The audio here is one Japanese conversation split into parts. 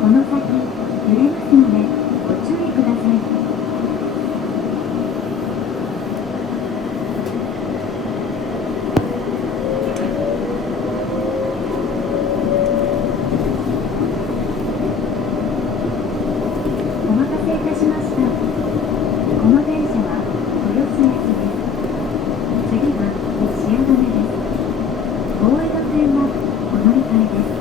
この先揺れますのでご注意ください。お待たせいたしました。この電車は豊洲駅です。次は汐留です。大江戸線はお乗り換えです。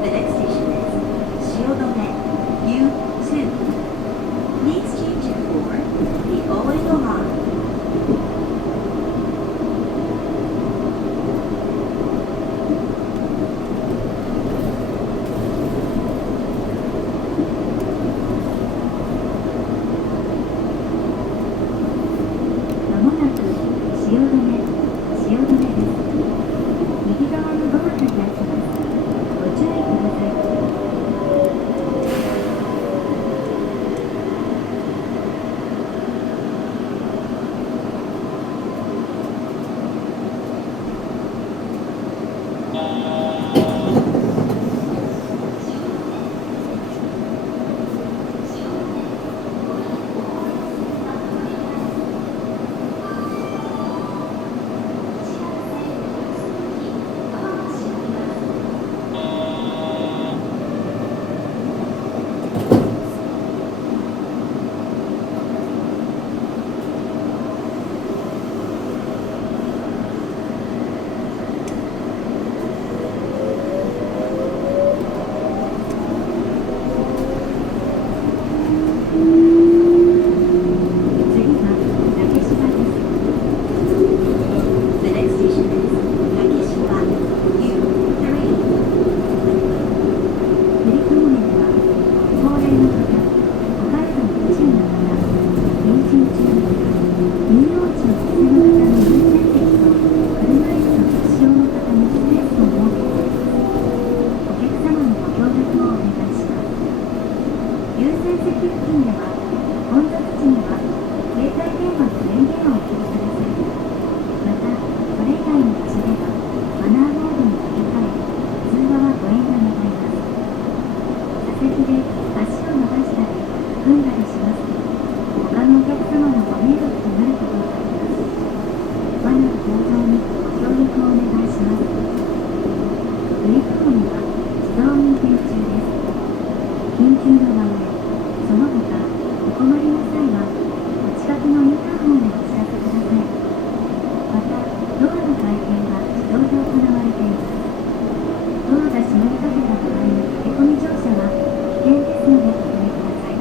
The next station is Shiodome U2. Please change it for the Oedo Line. まもなく汐留です。右側のドアが開きます。ご注意ください。次は竹芝です。The next station is Takeshima U3. 振り込み面は高齢の方、お体の不自由な方、妊娠中の方、乳幼児のお店の方の優先席と車椅子の年用の方のスペースを設けています。お客様のご協力をお願いします。優先席付近では混雑時には携帯電話の電源をお切りください。また、それ以外の場所ではマナーモードに切り替え、通話はご遠慮願います。座席で足を伸ばしたり組んだりしますと他のお客様のご迷惑となることがあります。マナー向上にご協力をお願いします。ブリック音は自動運転中です。緊急の場合、その他お困りの際はお近くのインターホンでお知らせください。また、ドアの開閉は自動で行われています。ドアが閉まりかけた場合の駆け込み乗車は危険ですのでご注意ください。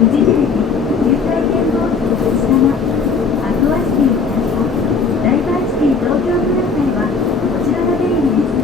フジテレビ球体展望室内様アクアシティダイバーシティ東京プラザへはこちらの出入りです。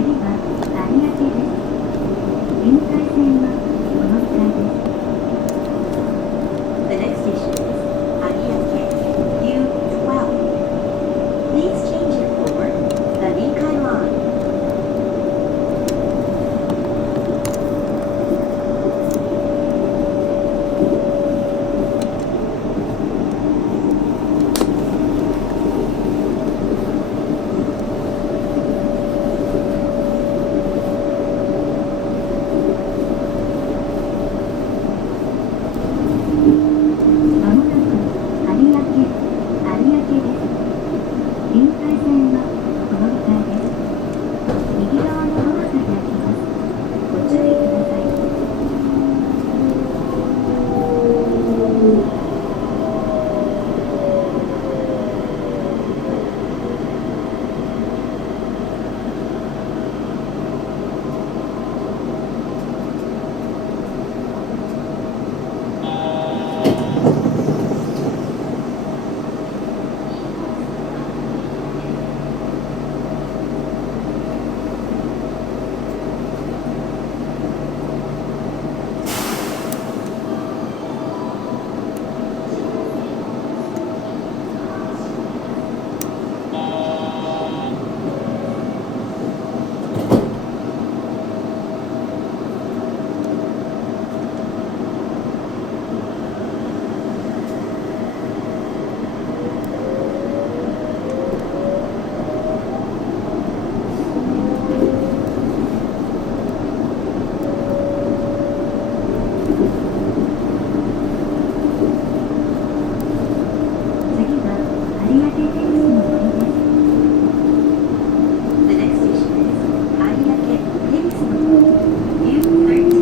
次は有明です。臨海線はこの向かいです。The next station is Ariake U12. Please change it for the Nikai line. まもなく有明です。臨海線はこの向かいです。右側のドアが開きます。ご注意ください。次は有明テニスの森です。The next station is Ariake Tennis-no-Tori U13.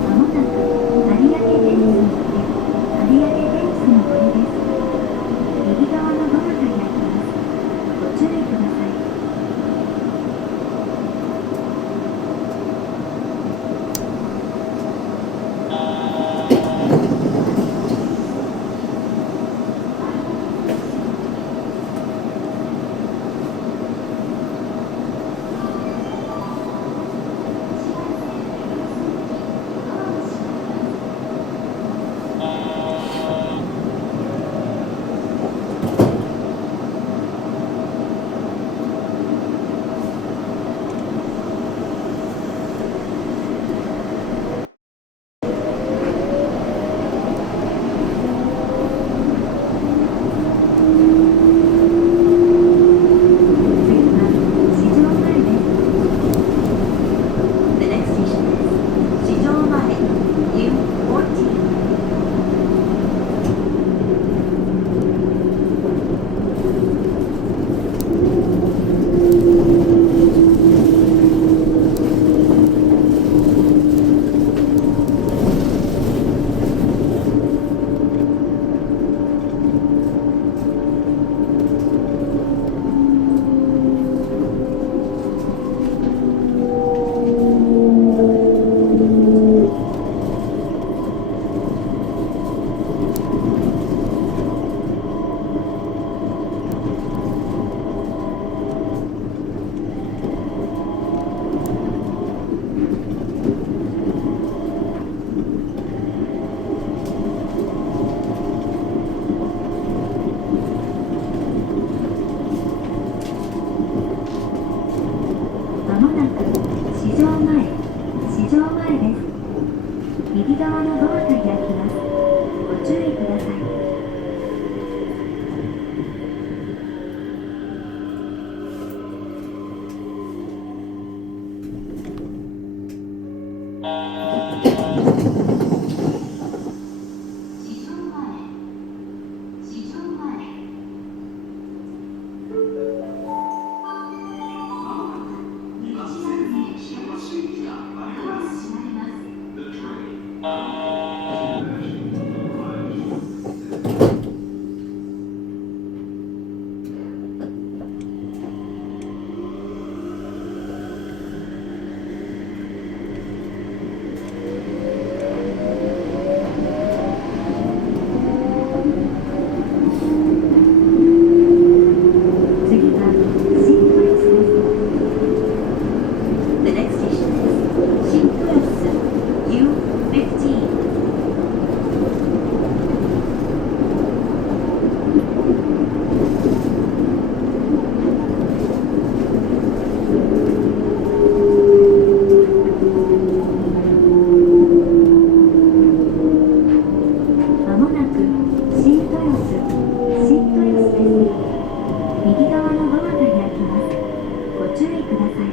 まもなく有明テニスの森です。右側のドアが開きます。ご注意ください。次は市場前です。The next station is Shijomae U14. まもなく市場前です。右側のドアが開きます。ご注意ください。2右側のドアが開きます。ご注意ください。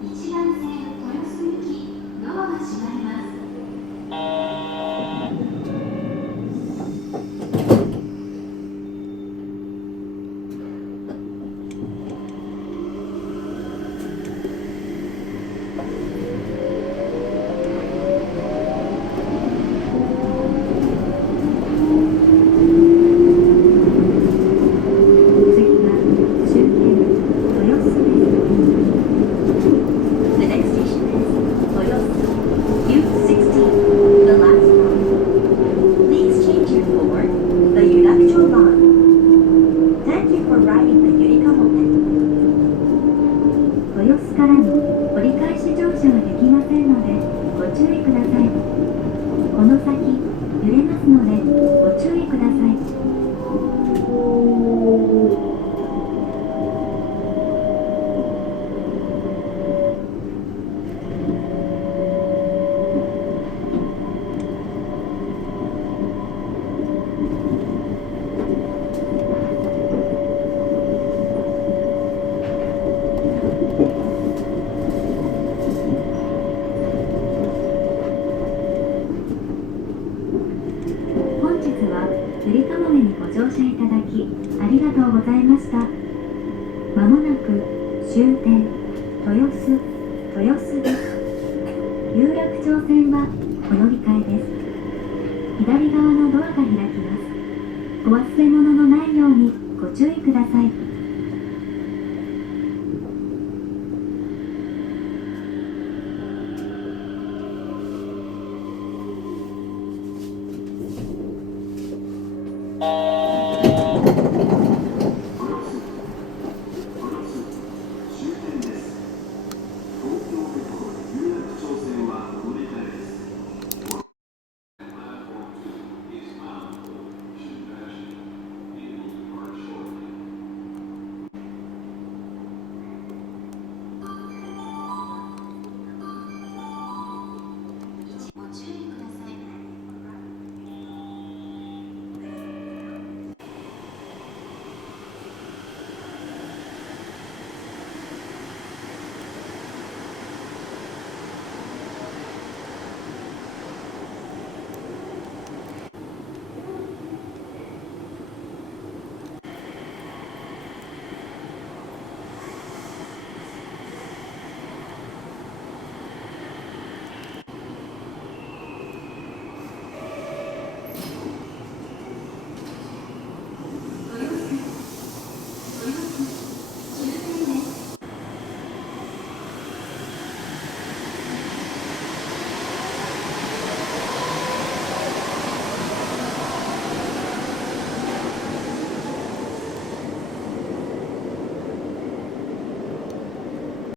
1番線豊洲行き、ドアが閉まります。次は終点豊洲です。The next station is Toyosu U16, the last one. Please change your forward, the Yurakucho line. Thank you for riding the Yurikamote. 豊洲からの折り返し乗車はできませんのでご注意ください。この先揺れますのでご注意ください。本日はゆりかもめにご乗車いただきありがとうございました。まもなく終点豊洲です。有楽町線はお乗り換えです。左側のドアが開きます。お忘れ物のないようにご注意ください。「